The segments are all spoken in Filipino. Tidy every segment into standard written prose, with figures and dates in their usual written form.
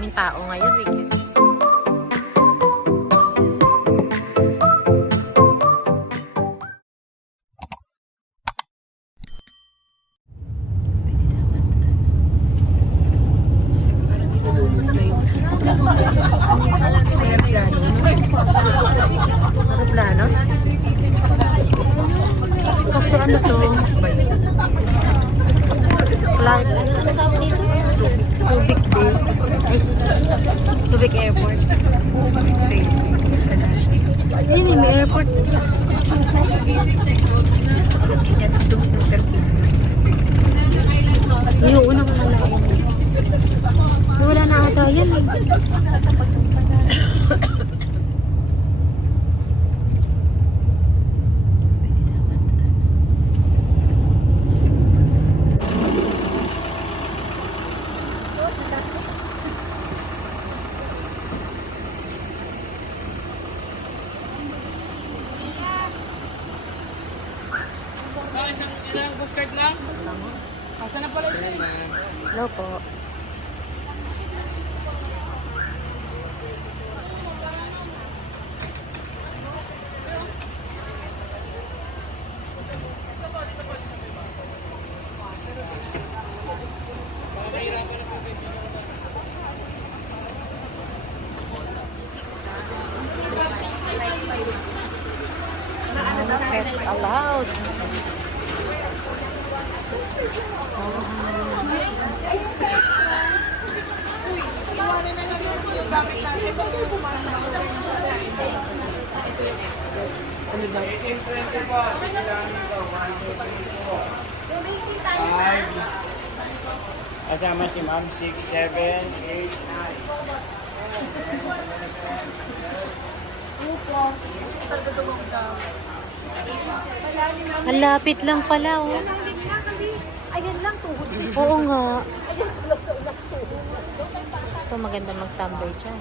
daming tao ngayon, weekend. Plano? Kasi ano to? Clark. Subic Bay. Subic Airport. Yun may airport. Yung unang nalayan. Wala na ata yan. Hello po. Pets allowed. Kasama si ma'am, 6, 7, 8, 9. Ang lapit lang pala, oh. Ayan lang, tuhod din. Oo nga. Ayan, ulap sa ulap tuhod. Ito maganda magtambay dyan.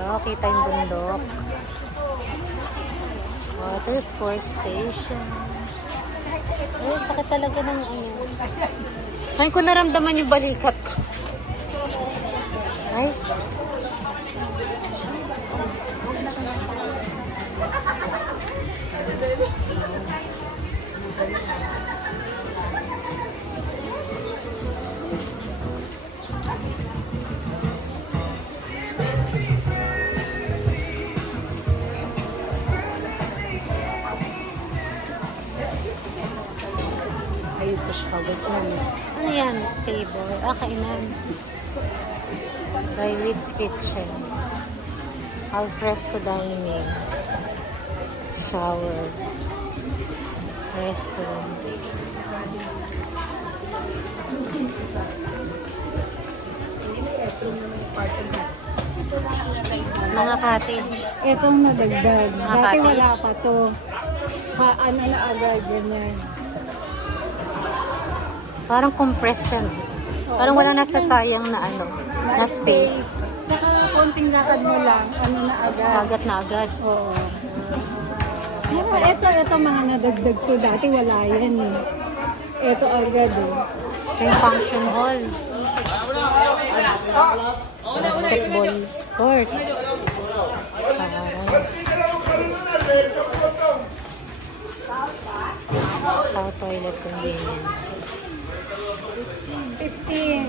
Oh, kita yung bundok. Water sports station. Ay, sakit talaga ng ano. Ngayon ko naramdaman yung balikat ko. Ay. Ayos sa shower. Ano yan? Table. Kainan. Pirate's Kitchen. Alfresco dining. Shower. Restaurant. Mga cottage. Itong nadagdag. Mga Dati cottage. wala pa to. Ano na agad, ganyan. Parang compressed yan. Parang wala nasasayang na ano, na space. Saka konting lakad mo lang, ano na agad. Agad na agad. Oo. Pero ito mga nadagdag to. Dati wala yan eh. Ito agad eh. Ito yung function hall. Basketball court. South toilet convenience. 15.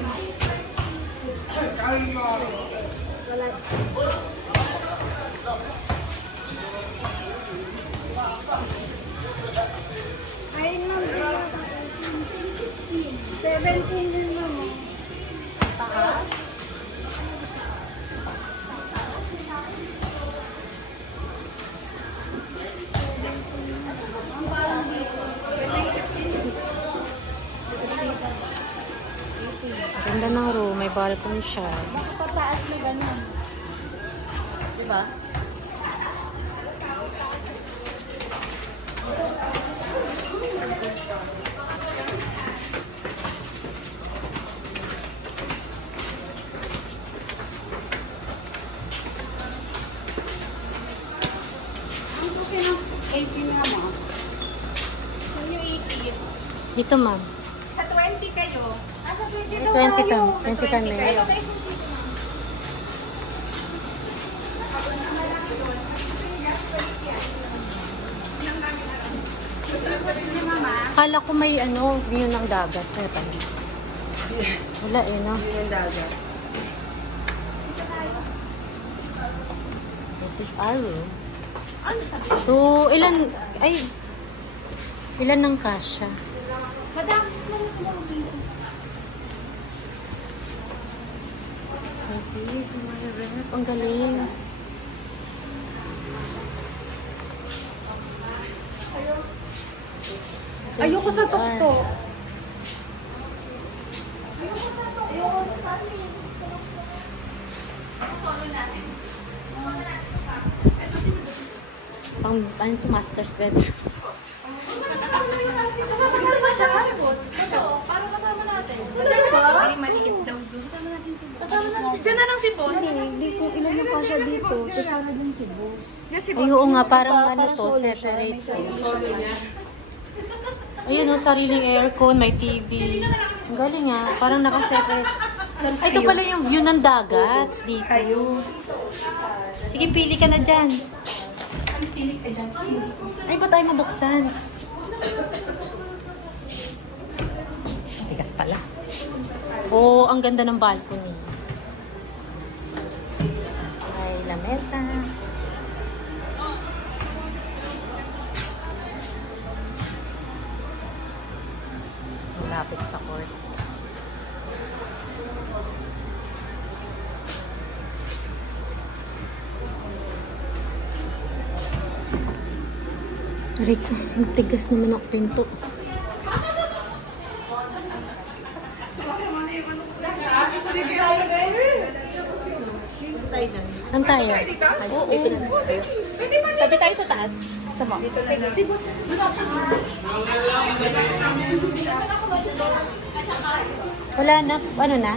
Ay, no. 17 din naman. Taas? Ganda ng room. May balcony siya. Pataas na ganun. Diba? Sino 18 na mo? Sino 18? Dito, ma'am. Sa 20 kayo. 20 tam. 20 tam eh. Akala ko may ano, view ng dagat. Kaya pala. Wala eh, no? This is our room. Ilan ng kasha? May TV, may rep. Ang galing. Ayoko sa tuktok. Ano to, master's bedroom. Hindi ko ilan yung kasya dito. Kasama din si Boss. Ay, oo nga, parang ano to, separate space. Ayun o, sariling aircon, may TV. Ang galing ah, parang nakaseparate. Ay, ito pala yung view ng dagat dito. Sige, pili ka na dyan. Ay, ba't tayo mabuksan? Tigas pala. Oo, ang ganda ng balcony. Ay, lamesa. Malapit sa court. Aray ko, tigas naman ang pinto. Saan tayo? Oo. Tabi tayo sa taas. Gusto mo? Si Boss. Wala na. Ano na?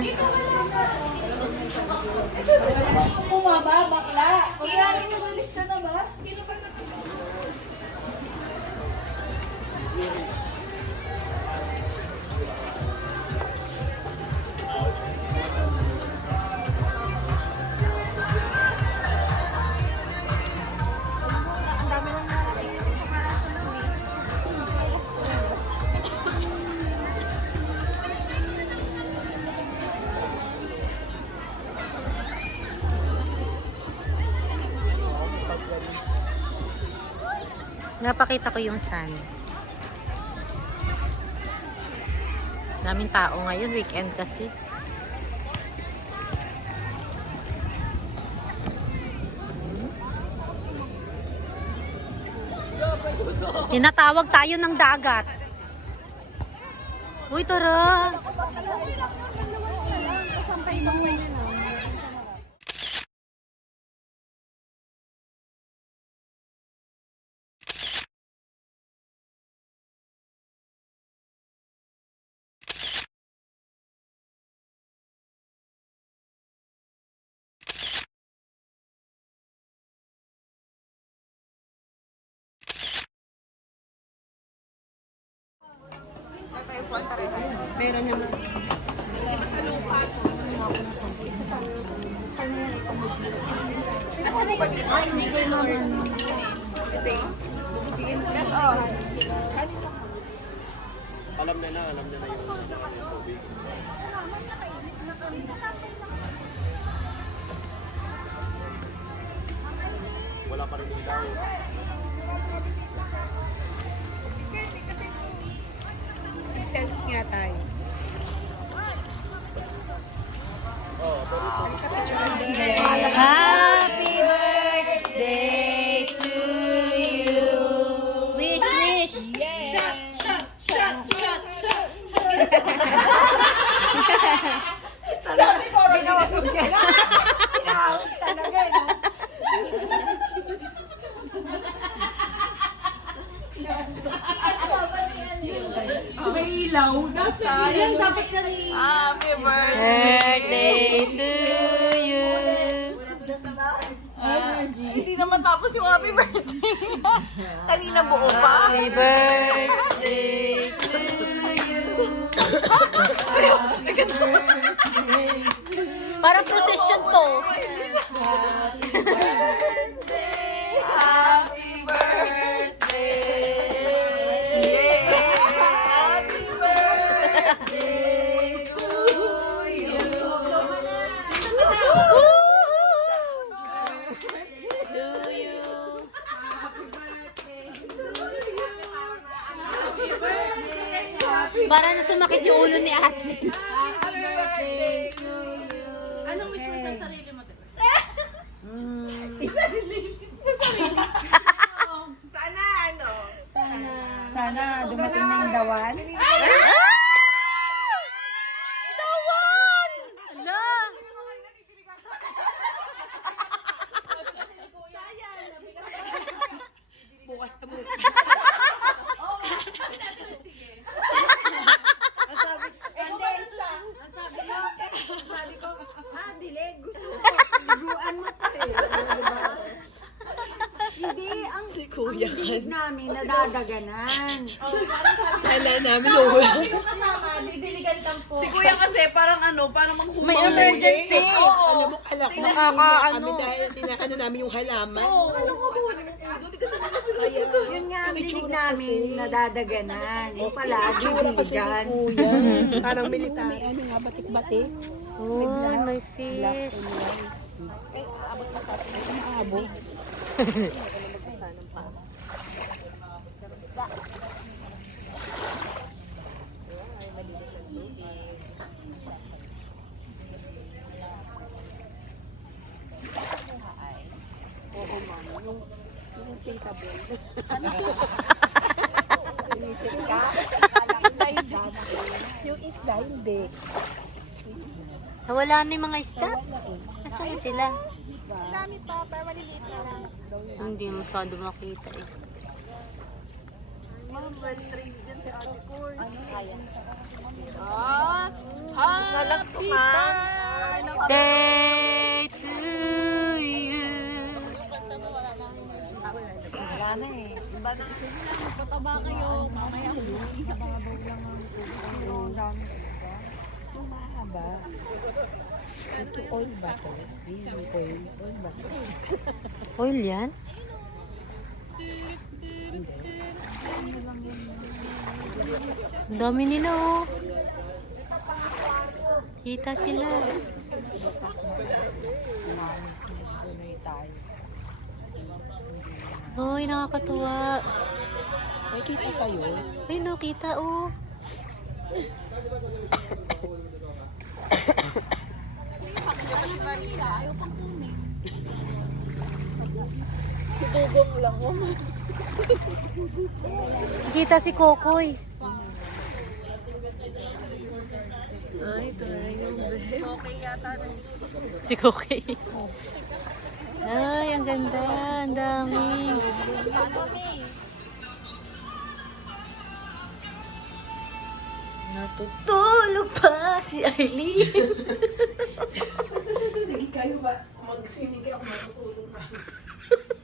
Bumaba, bakla. Kiranin mo yung lista na ba? Napakita ko yung sun. Daming tao ngayon, weekend kasi. Tinatawag tayo ng dagat. Uy, tara! Meron naman. Alam nila yung tubig. Wala pa rin ilaw. Selfie nga tayo. Happy birthday to you. Wish, wish. Sabi ko rin ako. Talaga eh. May ilaw. Sayang dapat na rin. Happy Birthday to you. Energy. Hindi naman tapos yung happy birthday. Kanina buo pa. Happy birthday to you. Parang procession to. Para na sumakit yung ulo ni ate. Anong wish mo sa sarili mo? Sana dumating na yung dawan. Tawan! Ala! Hindi, ang believe namin nadadaganan. Kasama, didiligan lang po. Si Kuya kasi parang parang manghumay. May emergency. Alam mo, alam ko, Nakakaano. kami dahil tinakano namin yung halaman. Yun nga ang believe namin nadadaganan. Yung pala, Tsura kasi ni didiligan. Kuya. Parang military. Ano nga, batik-batik. Oh, may fish. Yung isda, hindi. Nawala na yung mga isda. Nasaan na sila? Dami pa, pero maliliit na lang. Hindi masyado makita eh. Happy Day to you. Wala na eh. Pataba kayo. Mamaya Yung mahaba. Ito oil ba to? Oil ba to? Oil yan? Ang dami nila oh. Kita sila. Hoy, nakakatuwa. May kita sa'yo. Ay, nakita oh. Kita si Kokoy. Ay, taray yung Si Kokoy. Ay, ang ganda. Ang dami. Natutulog pa si Aileen. Sige kayo ba? Mag-swimming kayo ako matutulog na.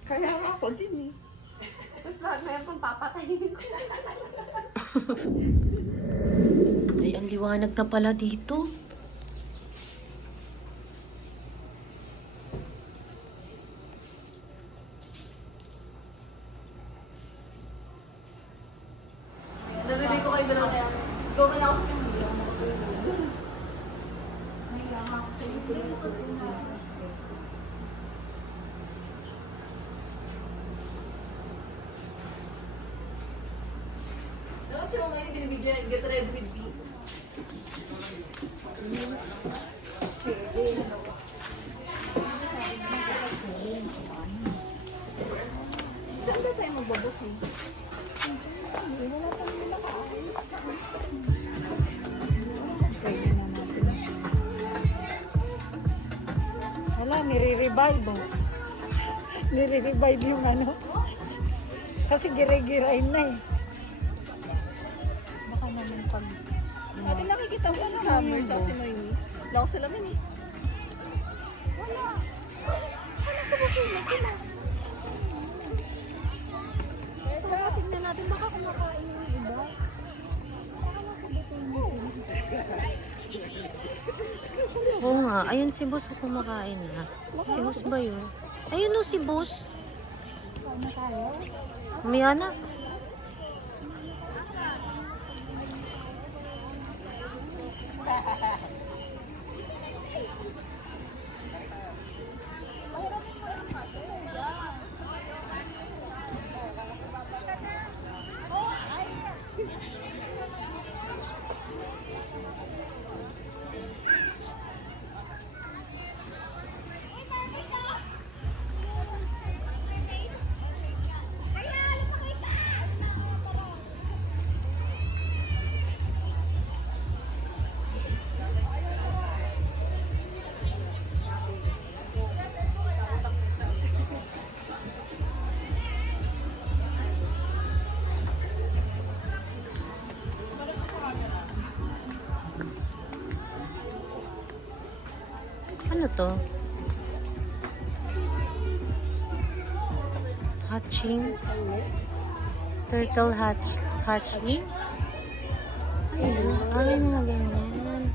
Kaya ako din eh. Tapos lahat na yan pang papatayin ko. Ay, ang liwanag na pala dito. Nalibig ko kayo na kaya. Go ka na ako sa kanila. Dapat si Mama yung binibigyan, get ready with me. Saan ba tayo magbabok eh? Wala, nire-revive oh. Nire-revive yung ano. Kasi gire-girain na eh. Baka naman pag... Natin nakikita mo si Summer tsaka si Noemi. Wala ko sa laman eh. Kaya tingnan natin baka kumakain yung iba. Baka makubutin mo. Oo nga. Ayun si boss kumakain na. Si boss ba yun? Ayun o si boss. Umiya na. Ano to? Hatching? Turtle hatchling? Ay, mga ganyan.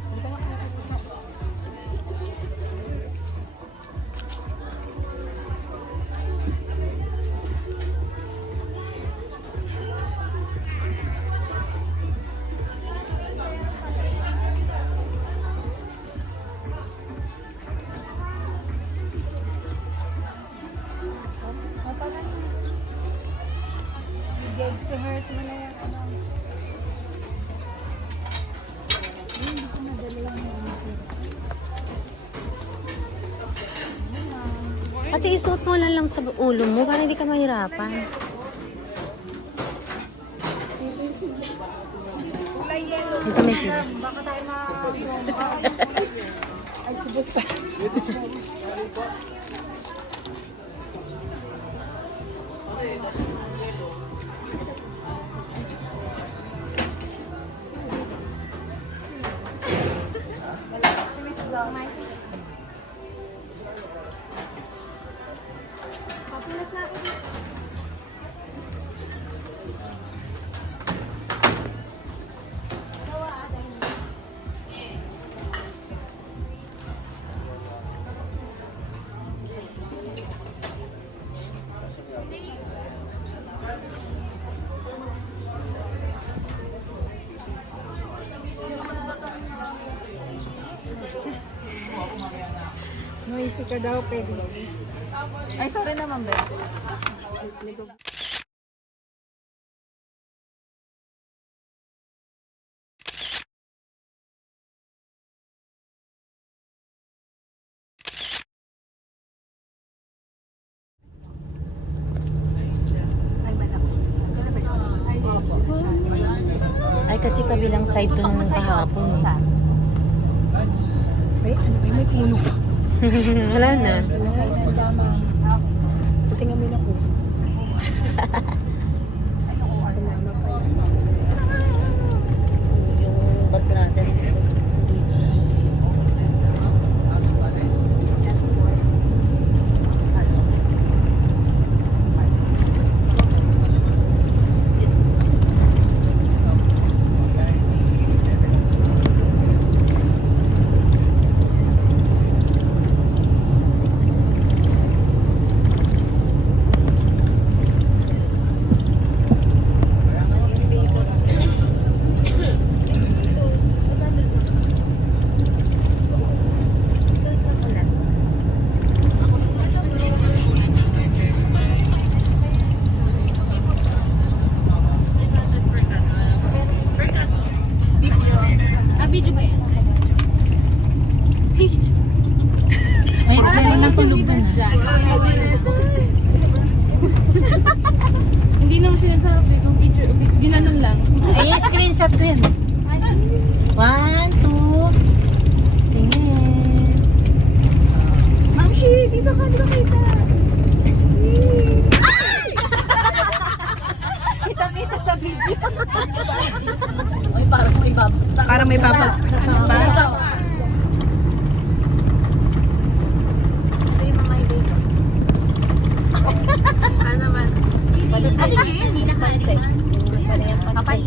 Si Hers mo na yan, ano. Hindi ko madali lang yan. Ate, isuot mo lang sa ulo mo para hindi ka mahirapan. Ito may pila. Baka tayo ay, si Bus pa. Papunas na ako. Noisy ka daw, pwede. Ay, sorry naman, Ben. Ay, kasi kabilang side to nung kahapon. Ay, ano ba? May puno pa. Wala na. Buti nga may nakuha. Sumama pa yun. Yung bag natin. May meron ng tulog doon na. Hindi naman sinasabi kung picture, ginanon lang. Ay, screenshot ko yun. 1, 2. Tingin. Ma'am Shi, dito ka, dito kita. Kita-kita sa video. Parang may babagsak. Parang may babagsak. Ano yun? Hindi na kalit. Kapal.